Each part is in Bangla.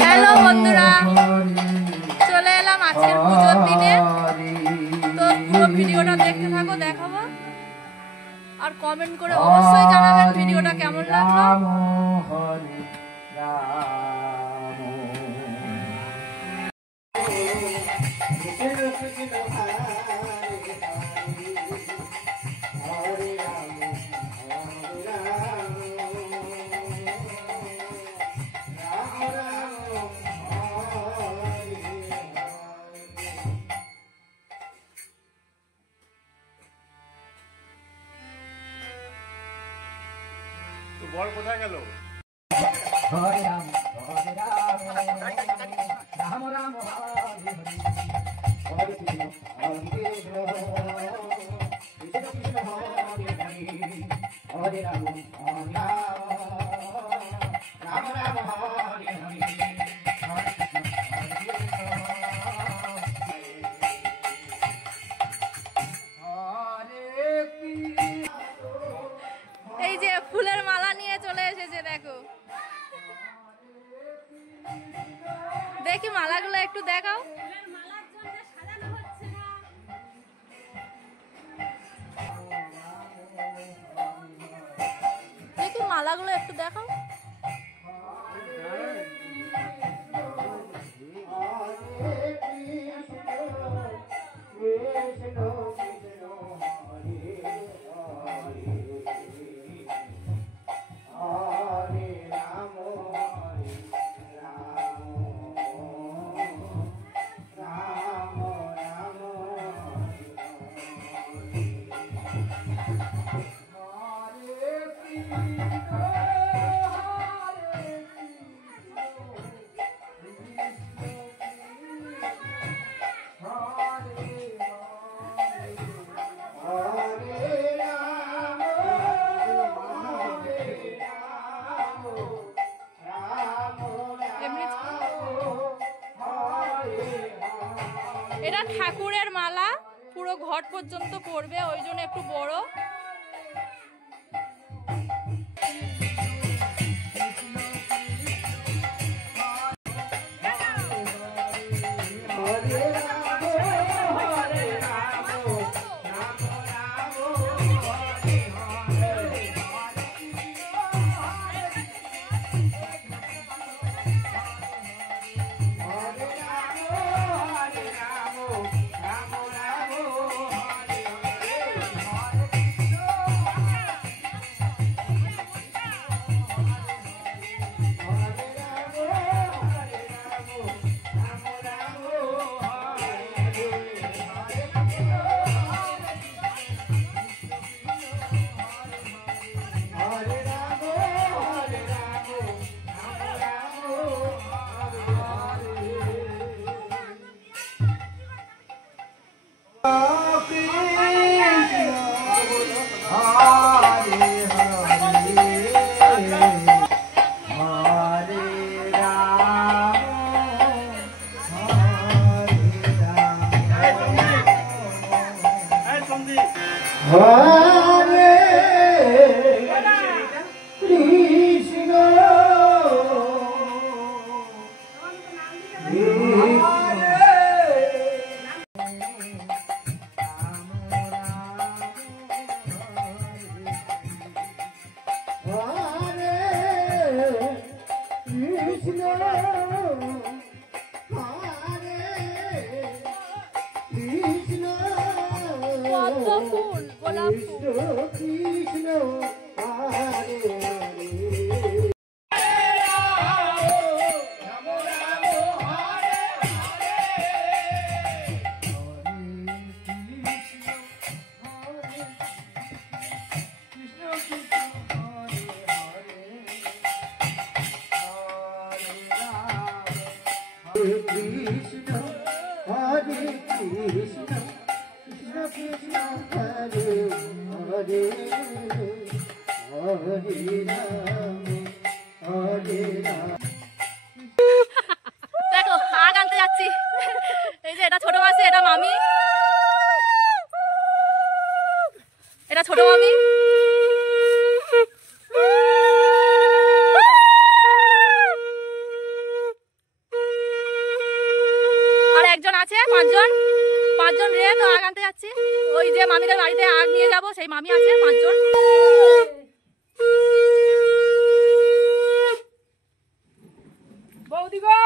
হ্যালো বন্ধুরা, চলে এলাম আজকের পুজোর দিনে। তো পুরো ভিডিওটা দেখতে থাকো, দেখাবো আর কমেন্ট করে অবশ্যই জানাবেন ভিডিওটা কেমন লাগলো। তো বল কোথায় গেল? হরে রাম হরে রাম রাম রাম হরে হরে কৃষ্ণ কৃষ্ণ কৃষ্ণ হরে হরে রাম হরে রাম রাম হরে হরে। এই যে ফুলের মালা নিয়ে চলে এসেছে, দেখো দেখি মালাগুলো একটু দেখাও। দেখি মালাগুলো একটু দেখাও। এটা ঠাকুরের মালা, পুরো ঘট পর্যন্ত পড়বে, ওই জন্য একটু বড়। ফুল, গোলাপ ফুল। Krishna, Hare Krishna, Krishna Krishna, Hare Hare, Hare Ram, Hare Ram. দেখো আগ আনতে যাচ্ছি। এই যে এটা ছোট মাসি, এটা মামি, এটা ছোট মামি। আছে পাঁচজন রে তো আগ আনতে যাচ্ছি। ওই যে মামিদের বাড়িতে আগ নিয়ে যাব সেই মামি আছে 5 জন। বৌদি গো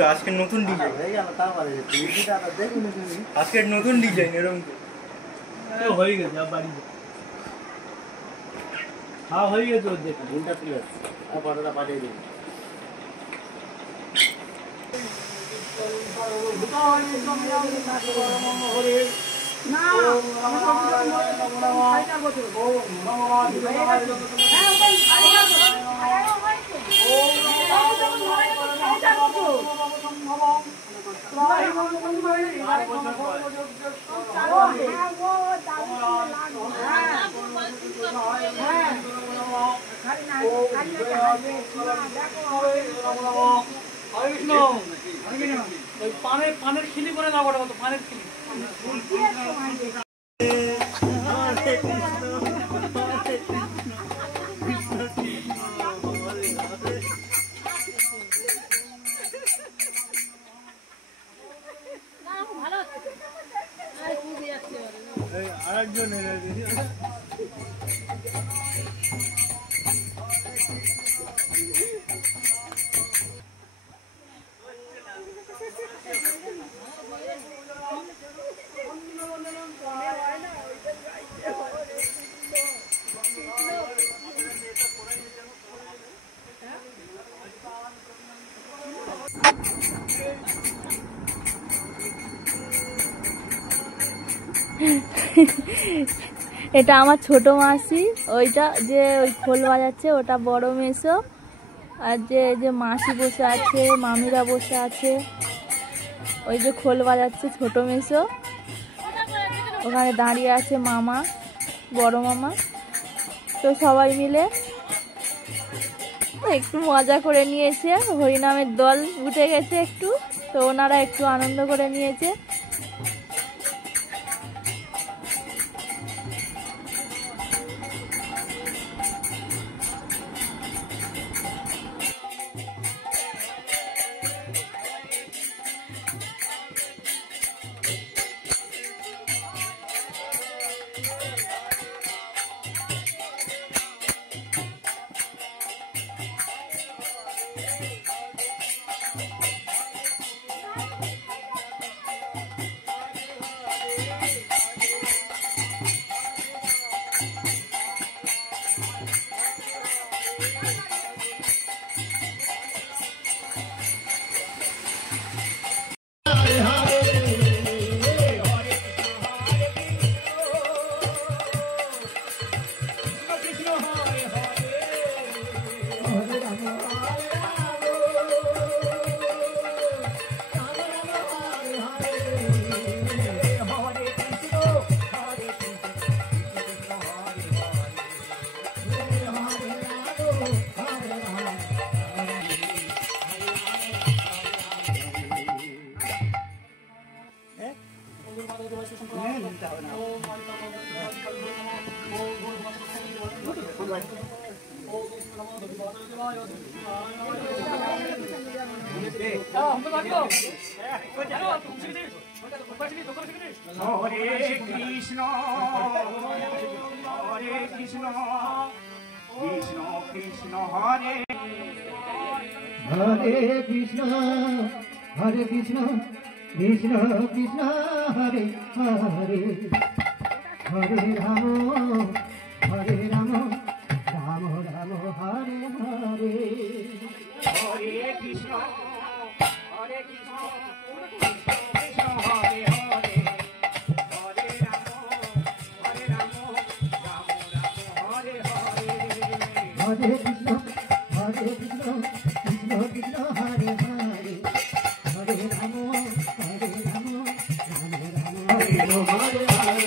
তো আজকে নতুন ডিজাইন হয়ে গেল তারপরে টিভিটা তো দেখুন তুমি আজকের নতুন ডিজাইন এরকম তো হয়ে গেছে বাড়ি হ্যাঁ হয়ে গেছে ওর দেখুন ঘুমটা তুলে আর ফটোটা পাঠিয়ে দিন পানের খিলি করে না ওটা পানের খিলি আরেকজন এটা আমার ছোট মাসি, ওইটা যে ওই খোল বাজাচ্ছে ওটা বড় মেসো, আর যে যে মাসি বসে আছে, মামিরা বসে আছে, ওই যে খোল বাজাচ্ছে ছোট মেসো, ওখানে দাঁড়িয়ে আছে মামা, বড় মামা। তো সবাই মিলে একটু মজা করে নিয়েছে, হরিনামের দল উঠে গেছে একটু, তো ওনারা একটু আনন্দ করে নিয়েছে। Hare Krishna, Hare Krishna, Krishna Krishna Hare Hare Krishna, Hare Krishna, Krishna Krishna Hare Hare, Hare Rama, Hare Rama, Rama Rama Hare Hare, Hare Krishna, Hare Krishna, Krishna Hare Hare, Hare Rama, Hare Rama, Rama Rama Hare Hare. Hare Krishna, Hare Krishna, Krishna Krishna Hare Hare, Hare Rama, Hare Rama, Rama Rama Hare Hare.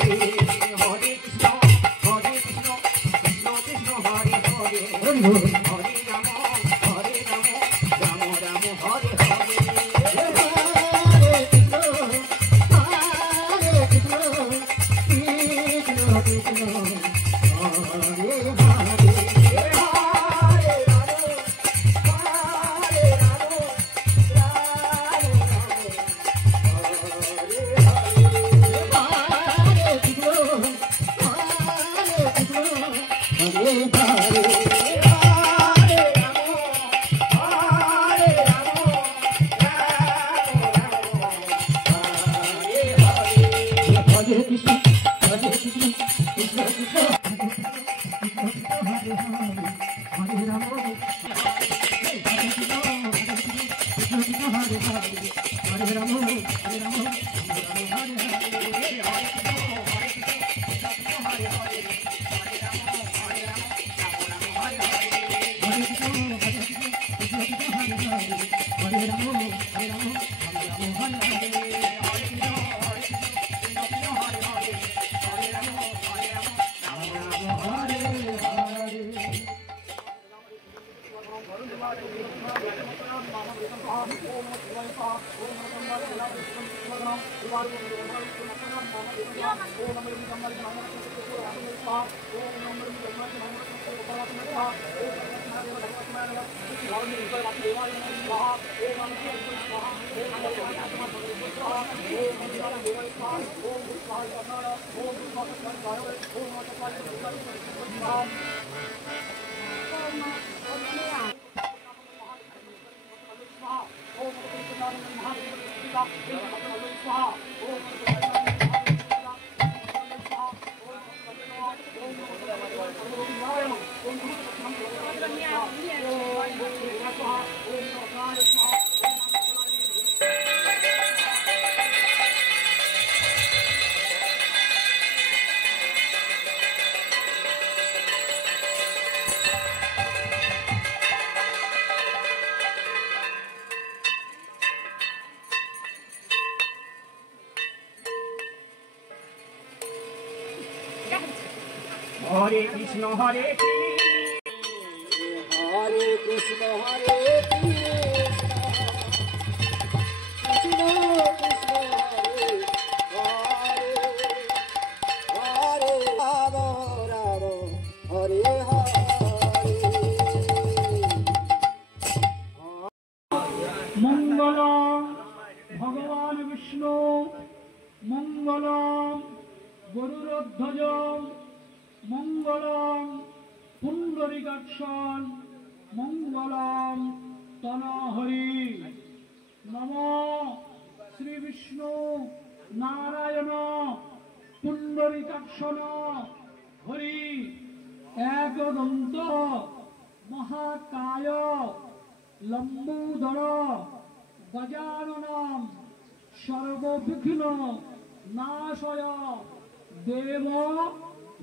হরে কৃষ্ণ হরে হরে কৃষ্ণ হরে কৃষ্ণ কৃষ্ণ হরে হরে হরে রাম রাম হরে হরে মঙ্গলম ভগবান বিষ্ণু মঙ্গলম গরুরধ্বজ মঙ্গলম পুণ্ডরীকাক্ষন মঙ্গলম তনহরি নম শ্রী বিষ্ণু নারায়ণ পুণ্ডরীকাক্ষন হরি একদন্ত মহাকায় লম্বোদর গজাননম সর্ববিঘ্ন নাশয় দেব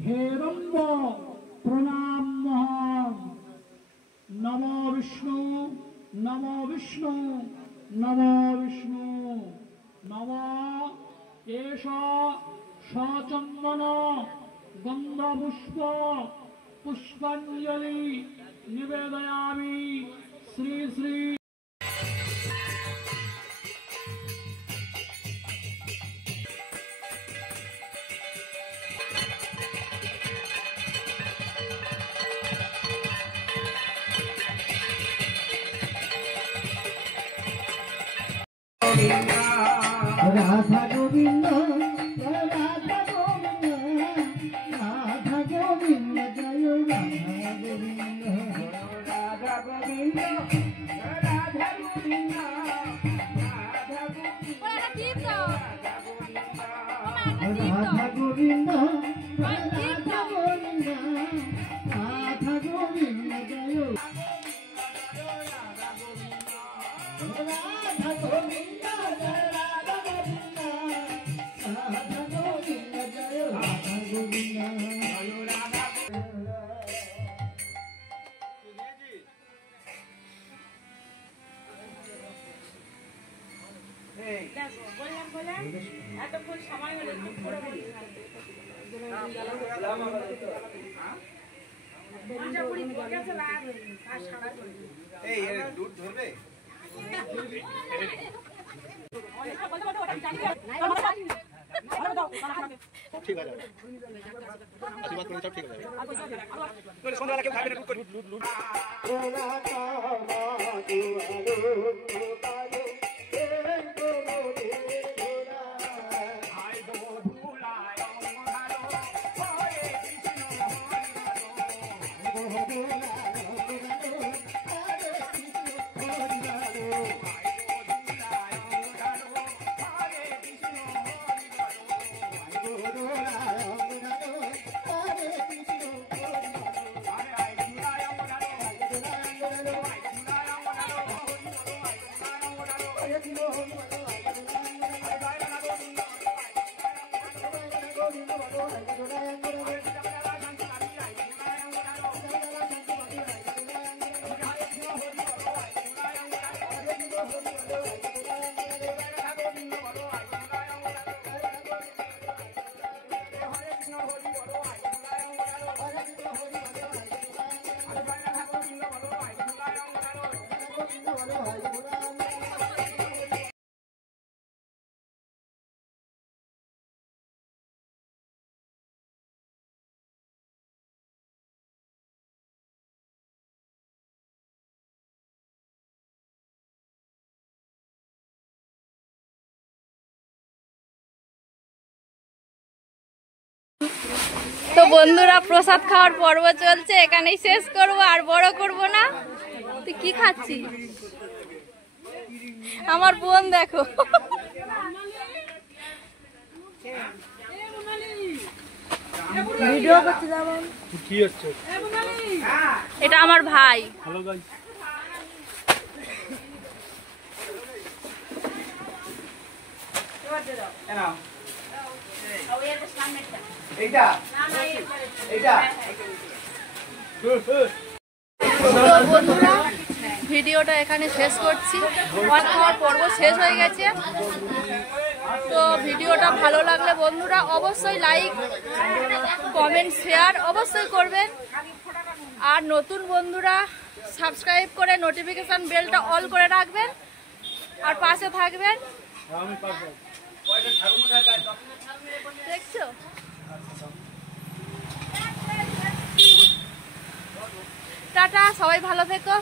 হেরম্ব প্রণাম নম বিষ্ণু নম বিষ্ণু নম বিষ্ণু নম এষ সচন্দন গন্ধপুষ্প পুষ্পাঞ্জলি নিবেদয়ামি শ্রী শ্রী রাধা গোবিন্দ রাধা গোবিন্দ রাধা গোবিন্দ জয় রাধা গোবিন্দ রাধা গোবিন্দ রাধা গোবিন্দ রাধা গোবিন্দ রাধা গোবিন্দ রাধা গোবিন্দ জয় রাধা গোবিন্দ রাধা গোবিন্দ রাধা গোবিন্দ জয় রাধা গোবিন্দ এতক্ষণ সময় হলে এই দুধ ধরবে ঠিক আছে আশীর্বাদ করুন সব ঠিক আছে সন্ধ্যাবেলা কেউ খাবে না দুধ লুট Hare Krishna, Hare Krishna, বন্ধুরা প্রসাদ খাওয়ার পর্ব চলছে, এখানেই শেষ করব, আর বড় করব না। তুই কি খাচ্ছিস? আমার বোন দেখো, ভিডিও করতে যাবো। কি হচ্ছে? এটা আমার ভাই। হ্যালো গাইস, এইটা এইটা তো বন্ধুরা ভিডিওটা এখানে শেষ করছি। খাওয়ার খাওয়ার পর্ব শেষ হয়ে গেছে। তো ভিডিওটা ভালো লাগলে বন্ধুরা অবশ্যই লাইক কমেন্ট শেয়ার অবশ্যই করবেন। আর নতুন বন্ধুরা সাবস্ক্রাইব করে নোটিফিকেশন বেলটা অল করে রাখবেন আর পাশে থাকবেন। দেখছো? টাটা, সবাই ভালো থেকো।